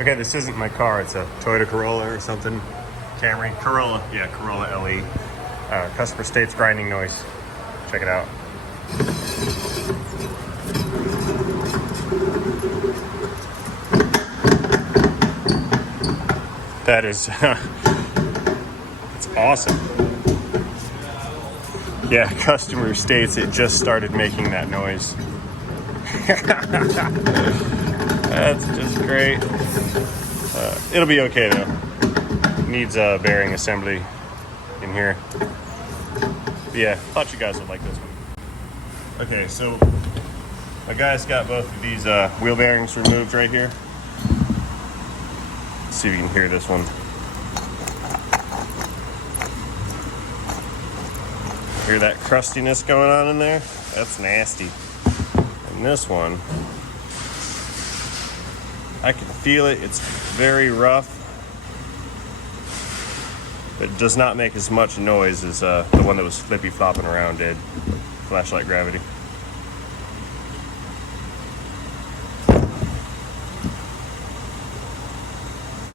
Okay, this isn't my car. It's a Toyota Corolla or something. Camry. Corolla. Yeah, Corolla LE. Customer states grinding noise. Check it out. That is... it's awesome. Yeah, customer states it just started making that noise. That's just great. It'll be okay though. Needs a bearing assembly in here. But yeah, thought you guys would like this one. Okay, so my guy's got both of these wheel bearings removed right here. Let's see if you can hear this one. Hear that crustiness going on in there? That's nasty. And this one, I can feel it. It's very rough. It does not make as much noise as the one that was flippy flopping around did. Flashlight gravity.